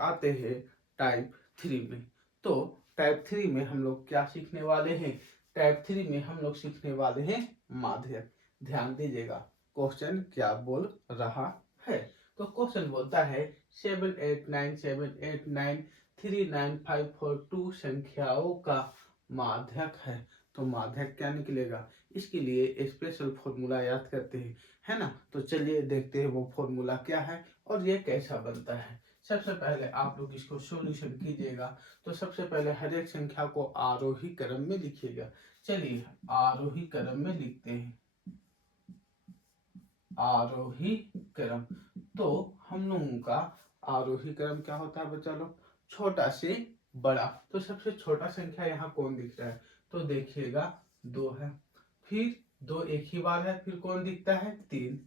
आते हैं टाइप 3 में। तो टाइप 3 में हम लोग क्या सीखने वाले हैं? टाइप 3 में हम लोग सीखने वाले हैं माध्यक। ध्यान दीजिएगा क्वेश्चन क्या बोल रहा है। तो क्वेश्चन बोलता है 7897893952 संख्याओं का माध्यक है। तो माध्यक क्या निकलेगा, इसके लिए स्पेशल फॉर्मूला याद करते हैं, है ना। तो चलिए देखते हैं वो फॉर्मूला क्या है और ये कैसा बनता है। सबसे पहले आप लोग इसको सॉल्यूशन कीजिएगा। तो सबसे पहले हर एक संख्या को आरोही क्रम में लिखिएगा। चलिए आरोही क्रम में लिखते हैं, आरोही क्रम। तो हम लोगों का आरोही क्रम क्या होता है बच्चा लोग, छोटा से बड़ा। तो सबसे छोटा संख्या यहाँ कौन दिख रहा है, तो देखिएगा 2 है, फिर 2 एक ही बार है, फिर कौन दिखता है 3,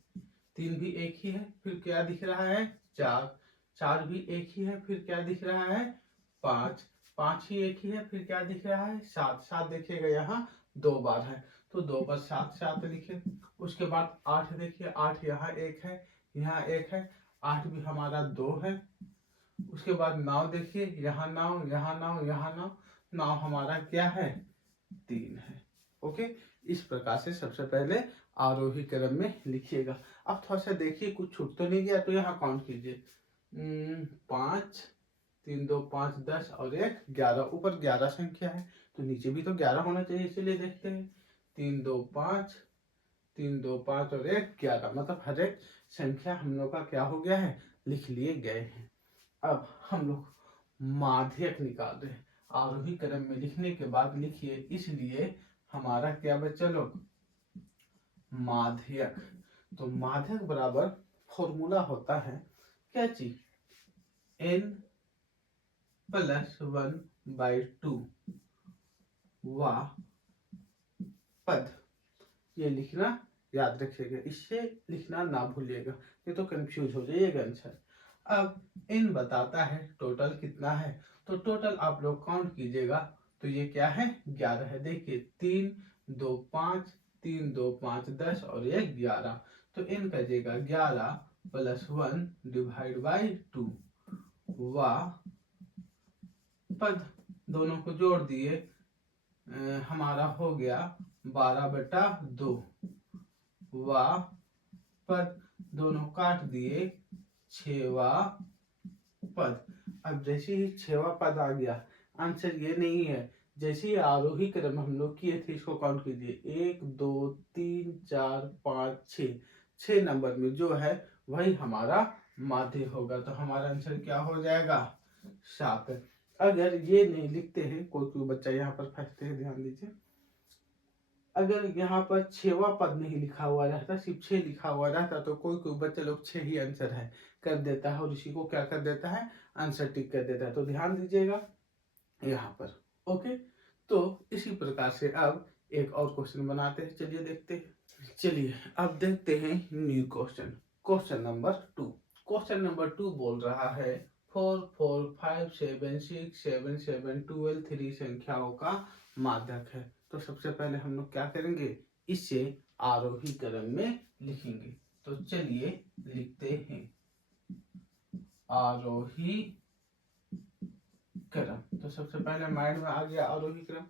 3 भी एक ही है, फिर क्या दिख रहा है 4, 4 भी एक ही है, फिर क्या दिख रहा है 5, 5 ही एक ही है, फिर क्या दिख रहा है 7, 7 देखिएगा यहाँ 2 बार है, तो 2 पर 7 7 लिखे। उसके बाद 8 देखिए, 8 यहाँ एक है, यहाँ एक है, 8 भी हमारा 2 है। उसके बाद 9 देखिए, यहाँ 9, यहाँ 9, यहाँ 9, 9 हमारा क्या है 3 है। ओके, इस प्रकार से सबसे पहले आरोही क्रम में लिखिएगा। अब थोड़ा सा देखिए कुछ छूट तो नहीं गया, तो यहाँ काउंट कीजिए 5, 3 2 5 10 और 1 11। ऊपर 11 संख्या है तो नीचे भी तो 11 होना चाहिए, इसीलिए देखते हैं 3 2 5, 3 2 5 और 1 11, मतलब हर एक संख्या हम लोग का क्या हो गया है, लिख लिए गए हैं। अब हम लोग माध्यक निकाल रहे हैं। आरोही क्रम में लिखने के बाद लिखिए, इसलिए हमारा क्या बच्चा लोग माध्यक। तो माध्यक बराबर फॉर्मूला होता है क्या चीज, n प्लस 1/2 वा पद। ये लिखना याद रखिएगा, इससे लिखना ना भूलिएगा, ये तो कंफ्यूज हो जाइएगा आंसर। अब n बताता है टोटल कितना है, तो टोटल आप लोग काउंट कीजिएगा। तो ये क्या है 11 है। देखिए 3 2 5, 3 2 5 10 और 1 11। तो n का जगह 11 प्लस 1 डिवाइड बाई 2 वा पद, दोनों को जोड़ दिए, हमारा हो गया 12/2 वा पद, दोनों काट दिए 6वां पद। अब जैसे ही 6वां पद आ गया, आंसर ये नहीं है, जैसे ही आरोही क्रम हम लोग किए थे, इसको काउंट कीजिए 1 2 3 4 5 6, 6 नंबर में जो है वही हमारा माध्य होगा। तो हमारा आंसर क्या हो जाएगा 7। अगर ये नहीं लिखते हैं, कोई कोई बच्चा यहाँ पर फंसते हैं, ध्यान दीजिए, अगर यहाँ पर 6वां पद नहीं लिखा हुआ रहता, सिर्फ 6 लिखा हुआ रहता, तो कोई कोई बच्चा लोग 6 ही आंसर है कर देता है और इसी को क्या कर देता है आंसर टिक कर देता है। तो ध्यान दीजिएगा यहाँ पर। ओके, तो इसी प्रकार से अब एक और क्वेश्चन बनाते हैं, चलिए देखते हैं। चलिए अब देखते हैं new question, question number 2। Question number 2 बोल रहा है 4 4 5 7 6 7 7 12 3 संख्याओं का माध्यक है। तो सबसे पहले हम लोग क्या करेंगे, इसे आरोही क्रम में लिखेंगे। तो चलिए लिखते हैं आरोही क्रम। तो सबसे पहले माइंड में आ गया आरोही क्रम।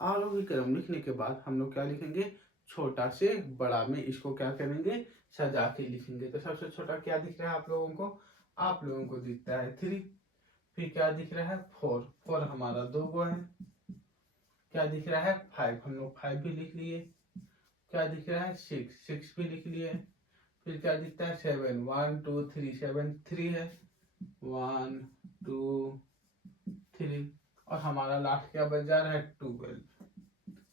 आरोही क्रम लिखने के बाद हम लोग क्या लिखेंगे, छोटा से बड़ा में इसको क्या करेंगे सजा के लिखेंगे। तो सबसे छोटा क्या दिख रहा है आप लोगों को, आप लोगों को दिखता है 3, फिर क्या दिख रहा है 4, 4 हमारा 2 गो है, क्या दिख रहा है 5, हम लोग 5 भी लिख लिए, क्या दिख रहा है 6, 6 भी लिख लिए, फिर क्या दिखता है 7, 1 2 3, 7 3 है, 1 2 3, और हमारा लास्ट क्या बच जा रहा है 12,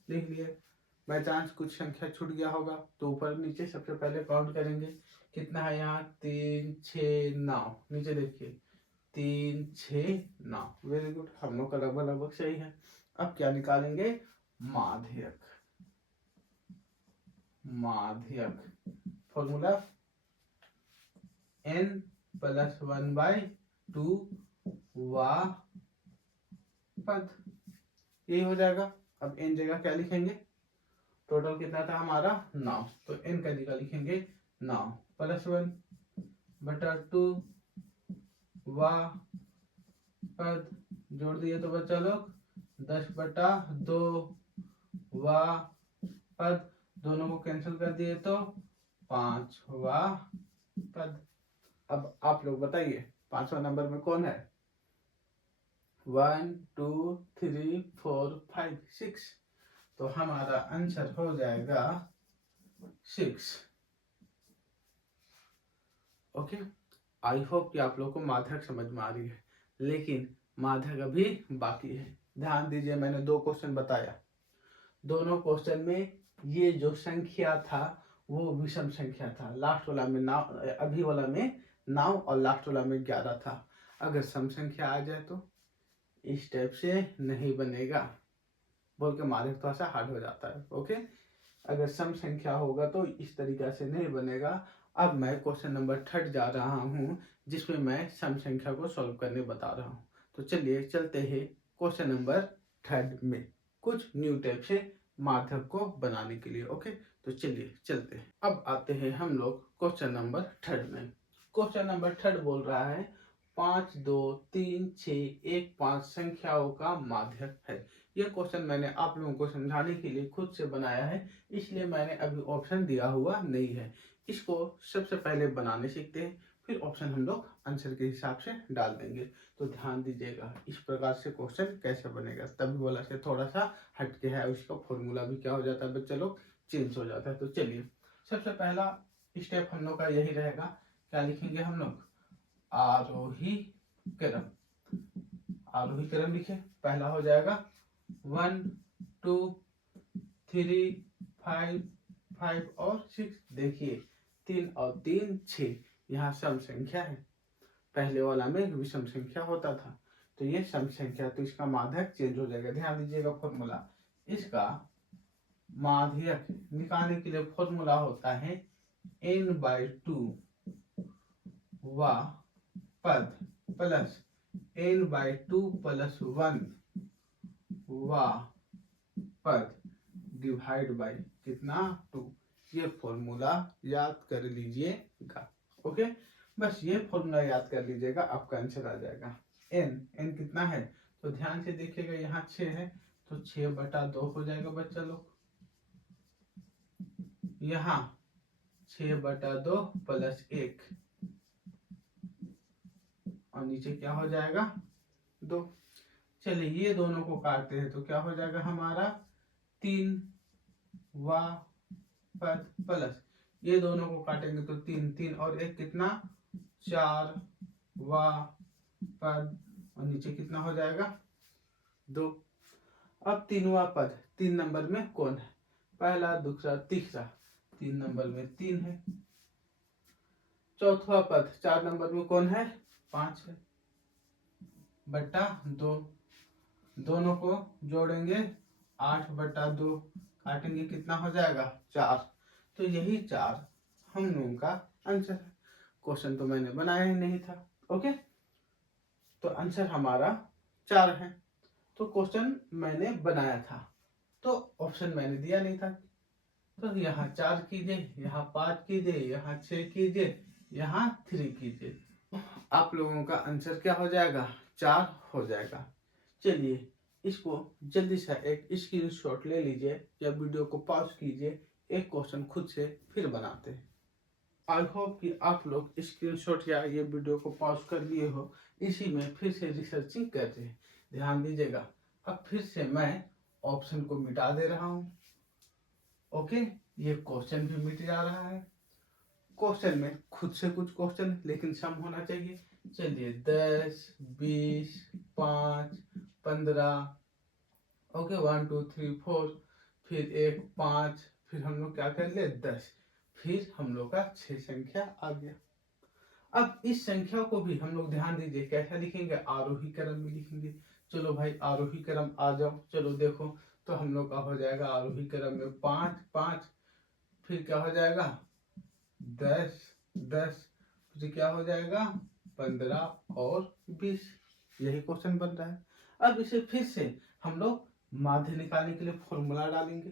लिख लिए। बाई चांस कुछ संख्या छूट गया होगा तो ऊपर नीचे सबसे पहले काउंट करेंगे, कितना है यहाँ 3 6 9, नीचे देखिए 3 6 9, वेरी गुड, हम लोग का लगभग लगभग सही है। अब क्या निकालेंगे माध्यक, माध्यक फॉर्मूला n प्लस 1/2 वा पद, यही हो जाएगा। अब n जगह क्या लिखेंगे, टोटल कितना था हमारा 9, तो n का जगह लिखेंगे 9 प्लस 1/2 वा पद जोड़ दिए तो बच्चा लोग 10/2 वा पद, दोनों को कैंसिल कर दिए तो 5वां पद। अब आप लोग बताइए 5वां नंबर में कौन है? 1 2 3 4 5 6, तो हमारा आंसर हो जाएगा 6। ओके, आई होप कि आप लोग को माध्यक समझ में आ रही है, लेकिन माध्यक अभी बाकी है। ध्यान दीजिए, मैंने 2 क्वेश्चन बताया। दोनों क्वेश्चन में ये जो संख्या था वो विषम संख्या था। लास्ट वाला में नाव, अभी वाला में नाव और लास्ट वाला में 11 था। अगर सम संख्या आ जाए तो इस टाइप से नहीं बनेगा, बोल के माध्यक थोड़ा सा हार्ड हो जाता है। ओके, अगर सम संख्या होगा तो इस तरीका से नहीं बनेगा। अब मैं क्वेश्चन नंबर 3 जा रहा हूँ, जिसमें मैं सम संख्या को सॉल्व करने बता रहा हूँ। तो चलिए चलते हैं क्वेश्चन नंबर 3 में, कुछ न्यू टाइप से माध्यक को बनाने के लिए। ओके, तो चलिए चलते हैं। अब आते हैं हम लोग क्वेश्चन नंबर 3 में। क्वेश्चन नंबर 3 बोल रहा है 5 2 3 6 1 5 संख्याओं का माध्यक है। यह क्वेश्चन मैंने आप लोगों को समझाने के लिए खुद से बनाया है, इसलिए मैंने अभी ऑप्शन दिया हुआ नहीं है। इसको सबसे पहले बनाने सीखते हैं, फिर ऑप्शन हम लोग आंसर के हिसाब से डाल देंगे। तो ध्यान दीजिएगा इस प्रकार से क्वेश्चन कैसे बनेगा। तभी वाला से थोड़ा सा हटके है, उसका फॉर्मूला भी क्या हो जाता है बच्चे लोग, चेंज हो जाता है। तो चलिए सबसे पहला स्टेप हम लोग का यही रहेगा। क्या लिखेंगे हम लोग? आरोही क्रम। आरोही क्रम लिखे, पहला हो जाएगा 1 2 3 5 5 और 6। देखिए 3 और 3 6, यहाँ सम संख्या है। पहले वाला में विषम संख्या होता था, तो ये सम संख्या, तो इसका माध्यक चेंज हो जाएगा। ध्यान दीजिएगा फॉर्मूला, इसका माध्यक निकालने के लिए फॉर्मूला होता है n/2 वा पद प्लस n/2 + 1 वा पद डिवाइड बाय कितना 2। ये फॉर्मूला याद कर लीजिएगा। ओके, बस ये फॉर्मूला याद कर लीजिएगा, आपका आंसर आ जाएगा। n कितना है? तो ध्यान से देखिएगा, यहाँ 6 है, तो 6/2 हो जाएगा बच्चा लोग। यहाँ 6/2 + 1 और नीचे क्या हो जाएगा 2। चलिए ये दोनों को काटते हैं तो क्या हो जाएगा हमारा 3 वा पद प्लस, ये दोनों को काटेंगे तो 3 3 और 1 कितना 4 वा पद और नीचे कितना हो जाएगा 2। अब 3वां पद 3 नंबर में कौन है? पहला दूसरा तीसरा, 3 नंबर में 3 है। चौथा पद 4 नंबर में कौन है? 5 है बटा 2। दोनों को जोड़ेंगे 8/2, काटेंगे कितना हो जाएगा 4। तो यही 4 हम लोगों का आंसर है। क्वेश्चन तो मैंने बनाया ही नहीं था। ओके, तो आंसर हमारा 4 है। तो क्वेश्चन मैंने बनाया था, तो ऑप्शन मैंने दिया नहीं था। तो यहाँ 4 कीजिए, यहाँ 5 कीजिए, यहाँ 6 कीजिए, यहाँ 3 कीजिए, आप लोगों का आंसर क्या हो जाएगा 4 हो जाएगा। चलिए इसको जल्दी से एक स्क्रीनशॉट ले लीजिए या वीडियो को पॉज कीजिए, एक क्वेश्चन खुद से फिर बनाते हैं। आई होप कि आप लोग स्क्रीनशॉट या ये वीडियो को पॉज कर लिए हो, इसी में फिर से रिसर्चिंग कर रहे हैं। ध्यान दीजिएगा, अब फिर से मैं ऑप्शन को मिटा दे रहा हूँ। ओके, ये क्वेश्चन भी मिट जा रहा है। क्वेश्चन में खुद से कुछ क्वेश्चन, लेकिन सम होना चाहिए। चलिए 10 20 5 15, ओके 1 2 3 4, फिर 1 5, फिर हम लोग क्या कर ले 10, फिर हम लोग का 6 संख्या आ गया। अब इस संख्या को भी हम लोग ध्यान दीजिए कैसा लिखेंगे, आरोही क्रम में लिखेंगे। चलो भाई आरोही क्रम आ जाओ, चलो देखो, तो हम लोग का हो जाएगा आरोही क्रम में 5 5, फिर क्या हो जाएगा 10 10, फिर क्या हो जाएगा 15 और 20। यही क्वेश्चन बन रहा है। अब इसे फिर से हम लोग माध्य निकालने के लिए फॉर्मूला डालेंगे।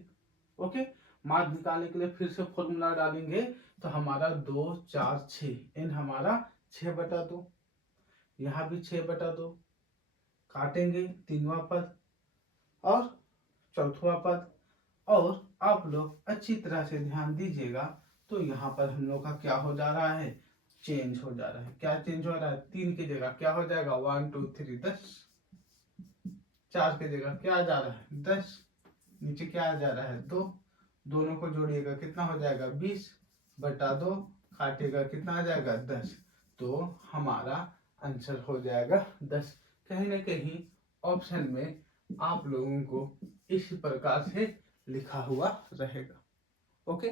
ओके, माध्य निकालने के लिए फिर से फॉर्मूला डालेंगे, तो हमारा 2 4 6, इन हमारा 6/2, यहाँ भी 6/2, काटेंगे 3वां पद और 4वां पद। और आप लोग अच्छी तरह से ध्यान दीजिएगा तो यहाँ पर हम लोग का क्या हो जा रहा है, चेंज हो जा रहा है। क्या चेंज हो रहा है, 3 की जगह क्या हो जाएगा 1 2 3 10, 4 की जगह क्या आ जा रहा है 10, नीचे क्या आ जा रहा है 2, दोनों को जोड़िएगा कितना हो जाएगा 20 बटा 2, काटेगा कितना आ जाएगा 10, तो हमारा आंसर हो जाएगा 10। कहीं ना कहीं ऑप्शन में आप लोगों को इस प्रकार से लिखा हुआ रहेगा। ओके,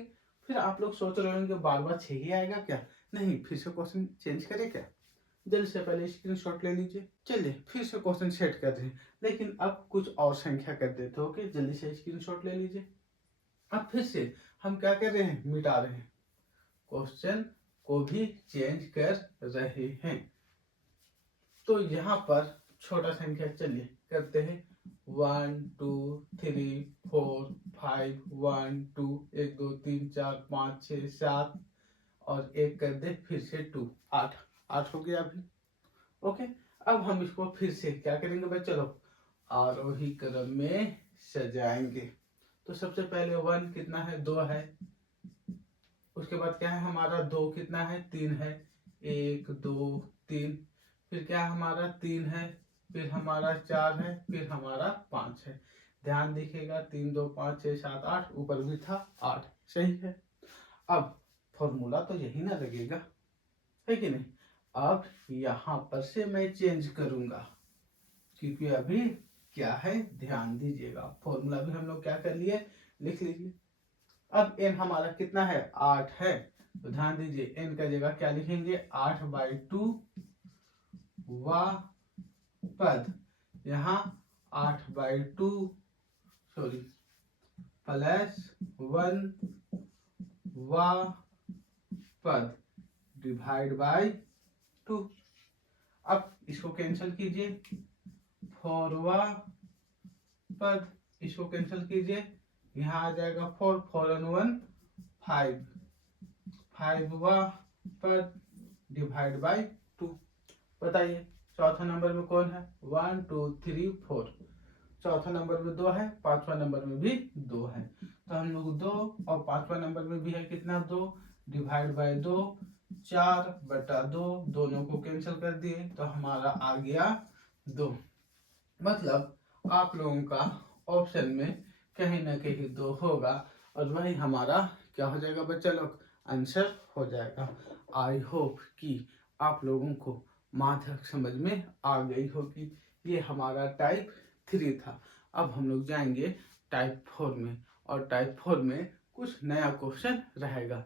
फिर आप लोग सोच रहे होंगे बार बार 6 ही आएगा क्या, नहीं, फिर से क्वेश्चन चेंज करें क्या। जल्दी से पहले स्क्रीनशॉट ले लीजिए। चलिए फिर से क्वेश्चन सेट कर रहे हैं, लेकिन अब कुछ और संख्या कर देते हैं। ओके, जल्दी से स्क्रीनशॉट ले लीजिए। अब फिर से हम क्या कर रहे हैं, मिटा रहे हैं, क्वेश्चन को भी चेंज कर रहे हैं। तो यहाँ पर छोटा संख्या चलिए करते हैं 1 2 3 4 5 1 2 1 2 3 4 5 6 7 और एक कर दे फिर से 2 8 हो गया अभी। ओके, अब हम इसको फिर से क्या करेंगे बच्चों लोग, आरोही क्रम में सजाएंगे। तो सबसे पहले 1 कितना है 2 है, उसके बाद क्या है हमारा 2 कितना है 3 है, 1 2 3, फिर क्या हमारा 3 है, फिर हमारा 4 है, फिर हमारा 5 है। ध्यान देखिएगा 3 2 5 6 7 8, ऊपर भी था 8, सही है। अब फॉर्मूला तो यही ना लगेगा, है कि नहीं। अब यहाँ पर से मैं चेंज करूंगा, क्योंकि अभी क्या है ध्यान दीजिएगा, फॉर्मूला भी हम लोग क्या कर लिए, लिख लीजिए। अब n हमारा कितना है 8 है, तो ध्यान दीजिए n का जगह क्या लिखेंगे 8/2 वा पद, यहाँ 8/2 सॉरी प्लस 1 वा पद डिवाइड बाय 2। अब इसको कैंसिल कीजिए, 4वां पद, इसको कैंसिल कीजिए, यहाँ आ जाएगा 4 4 और 1 5, 5वां पद डिवाइड बाय 2। बताइए चौथा नंबर में कौन है 1 2 3 4, चौथा नंबर में 2 है, पांचवा नंबर में भी 2 है, तो हम लोग 2 और पांचवा नंबर में भी है कितना 2, डिवाइड बाय 2, 4/2, दोनों को कैंसिल कर दिए तो हमारा आ गया 2। मतलब आप लोगों का ऑप्शन में कहीं ना कहीं 2 होगा और वही हमारा क्या हो जाएगा बच्चा लोग, आंसर हो जाएगा। आई होप कि आप लोगों को माध्यक समझ में आ गई होगी। ये हमारा टाइप 3 था। अब हम लोग जाएंगे टाइप 4 में, और टाइप 4 में कुछ नया क्वेश्चन रहेगा।